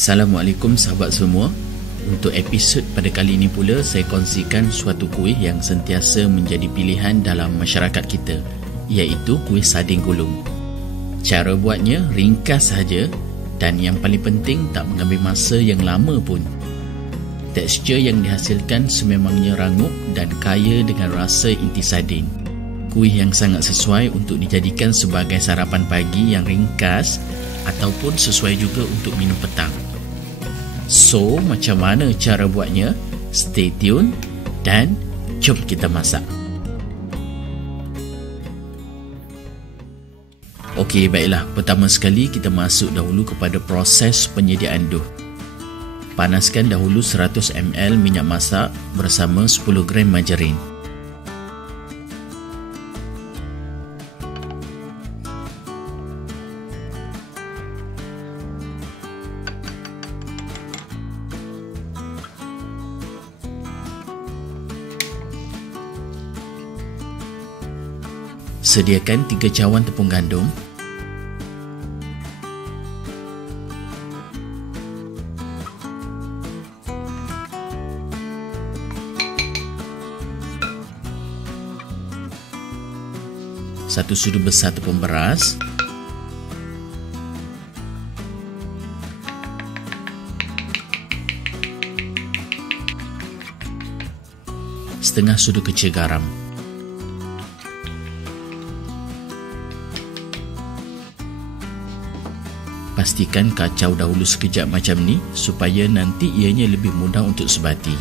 Assalamualaikum sahabat semua. Untuk episod pada kali ini pula, saya kongsikan suatu kuih yang sentiasa menjadi pilihan dalam masyarakat kita, iaitu kuih sardin gulung. Cara buatnya ringkas sahaja dan yang paling penting tak mengambil masa yang lama pun. Tekstur yang dihasilkan sememangnya rangup dan kaya dengan rasa inti sardin. Kuih yang sangat sesuai untuk dijadikan sebagai sarapan pagi yang ringkas ataupun sesuai juga untuk minum petang. So, macam mana cara buatnya? Stay tune dan jom kita masak. Okey, baiklah. Pertama sekali kita masuk dahulu kepada proses penyediaan dough. Panaskan dahulu 100 ml minyak masak bersama 10 gram margarin. Sediakan 3 cawan tepung gandum, satu sudu besar tepung beras, setengah sudu kecil garam. Pastikan kacau dahulu sekejap macam ni supaya nanti ianya lebih mudah untuk sebati.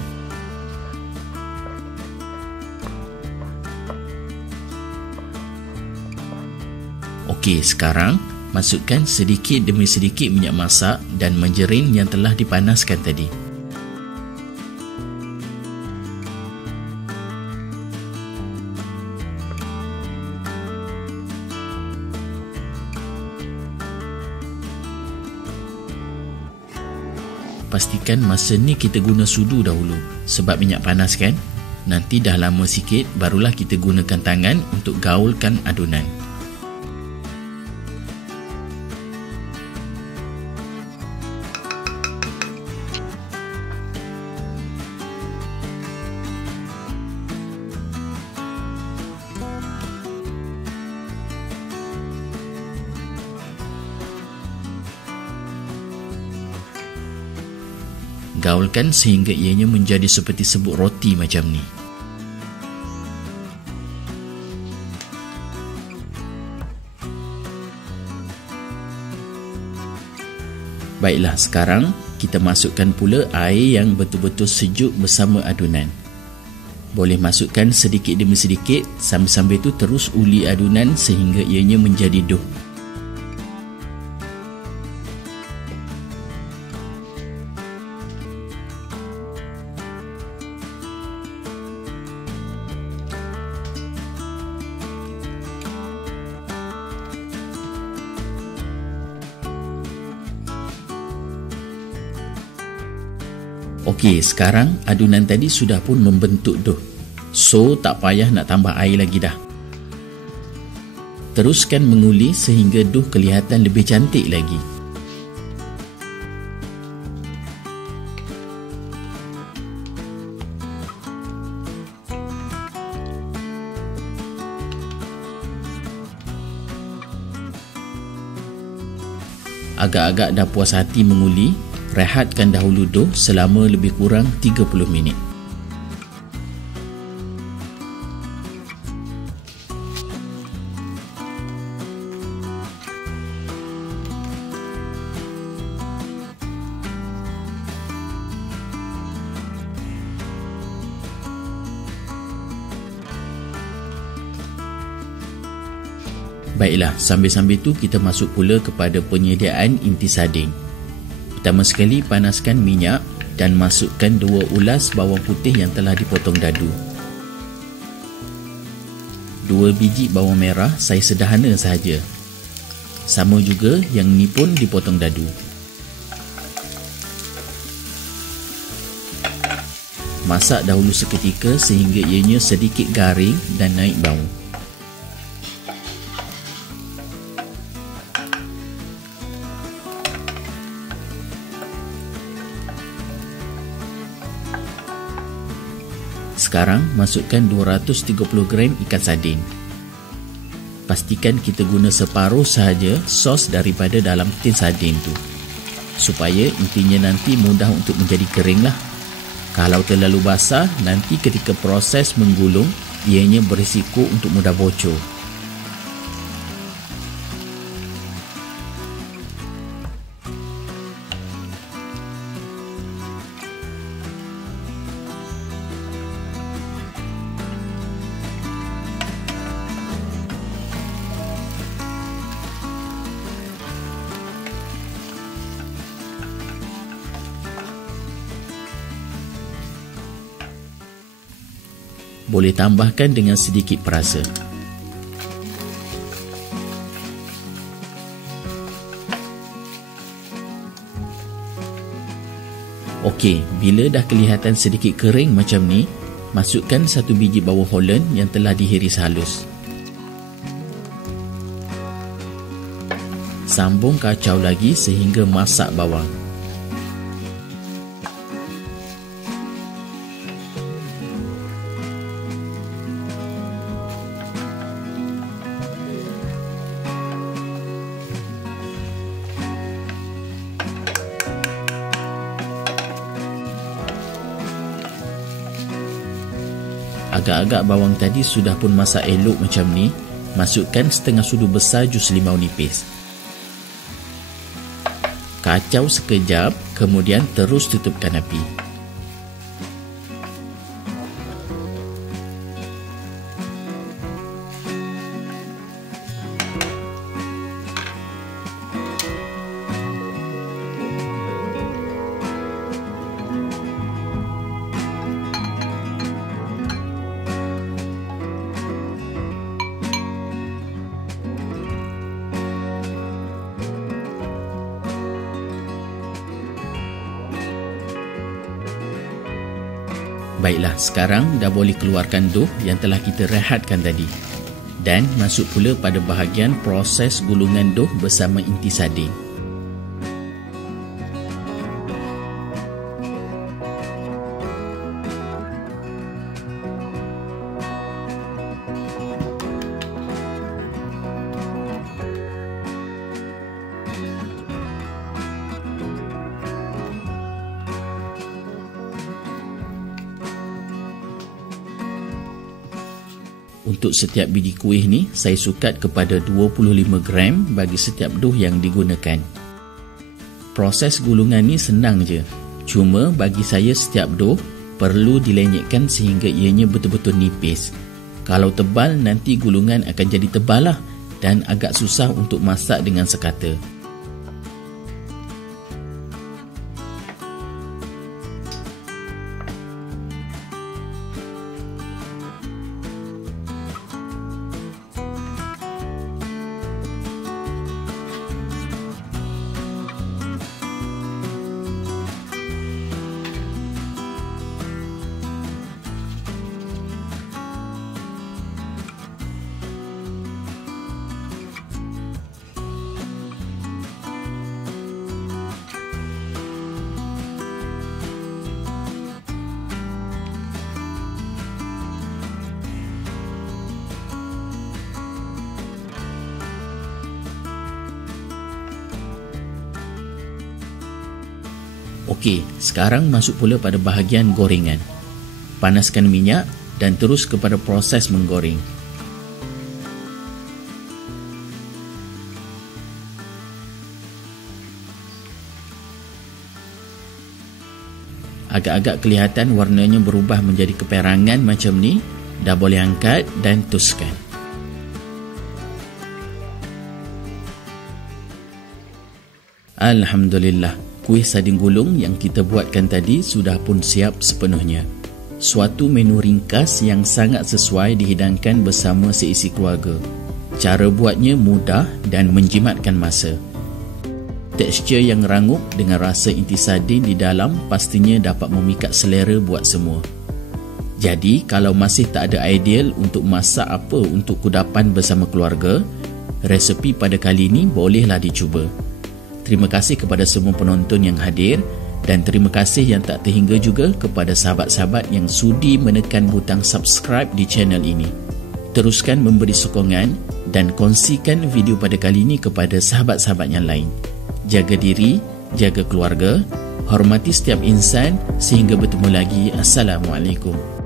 Okey, sekarang masukkan sedikit demi sedikit minyak masak dan margarin yang telah dipanaskan tadi. Pastikan masa ni kita guna sudu dahulu sebab minyak panas kan. Nanti dah lama sikit barulah kita gunakan tangan untuk gaulkan adunan. Gaulkan sehingga ianya menjadi seperti sebut roti macam ni. Baiklah, sekarang kita masukkan pula air yang betul-betul sejuk bersama adunan. Boleh masukkan sedikit demi sedikit, sambil-sambil tu terus uli adunan sehingga ianya menjadi dough. Okey, sekarang adunan tadi sudah pun membentuk dough. So, tak payah nak tambah air lagi dah. Teruskan menguli sehingga dough kelihatan lebih cantik lagi. Agak-agak dah puas hati menguli, rehatkan dahulu dough selama lebih kurang 30 minit. Baiklah, sambil-sambil tu kita masuk pula kepada penyediaan inti sardin. Pertama sekali, panaskan minyak dan masukkan 2 ulas bawang putih yang telah dipotong dadu. 2 biji bawang merah, saya sederhana sahaja. Sama juga yang ni pun dipotong dadu. Masak dahulu seketika sehingga ianya sedikit garing dan naik bau. Sekarang masukkan 230 gram ikan sardin. Pastikan kita guna separuh sahaja sos daripada dalam tin sardin tu, supaya intinya nanti mudah untuk menjadi kering lah. Kalau terlalu basah, nanti ketika proses menggulung, ianya berisiko untuk mudah bocor. Boleh tambahkan dengan sedikit perasa. Okey, bila dah kelihatan sedikit kering macam ni, masukkan 1 biji bawang Holland yang telah dihiris halus. Sambung kacau lagi sehingga masak bawang. Agak-agak bawang tadi sudah pun masak elok macam ni, masukkan setengah sudu besar jus limau nipis. Kacau sekejap, kemudian terus tutupkan api. Baiklah, sekarang dah boleh keluarkan dough yang telah kita rehatkan tadi. Dan masuk pula pada bahagian proses gulungan dough bersama inti sardin. Untuk setiap biji kuih ni, saya sukat kepada 25 gram bagi setiap dough yang digunakan. Proses gulungan ni senang je. Cuma bagi saya setiap dough perlu dilenyekkan sehingga ianya betul-betul nipis. Kalau tebal, nanti gulungan akan jadi tebal lah dan agak susah untuk masak dengan sekata. Okey, sekarang masuk pula pada bahagian gorengan. Panaskan minyak dan terus kepada proses menggoreng. Agak-agak kelihatan warnanya berubah menjadi keperangan macam ni, dah boleh angkat dan toskan. Alhamdulillah, kuih sardin gulung yang kita buatkan tadi sudah pun siap sepenuhnya. Suatu menu ringkas yang sangat sesuai dihidangkan bersama seisi keluarga. Cara buatnya mudah dan menjimatkan masa. Tekstur yang rangup dengan rasa inti sardin di dalam pastinya dapat memikat selera buat semua. Jadi, kalau masih tak ada ideal untuk masak apa untuk kudapan bersama keluarga, resepi pada kali ini bolehlah dicuba. Terima kasih kepada semua penonton yang hadir Dan terima kasih yang tak terhingga juga kepada sahabat-sahabat yang sudi menekan butang subscribe di channel ini. Teruskan memberi sokongan dan kongsikan video pada kali ini kepada sahabat-sahabat yang lain. Jaga diri, jaga keluarga, hormati setiap insan, sehingga bertemu lagi. Assalamualaikum.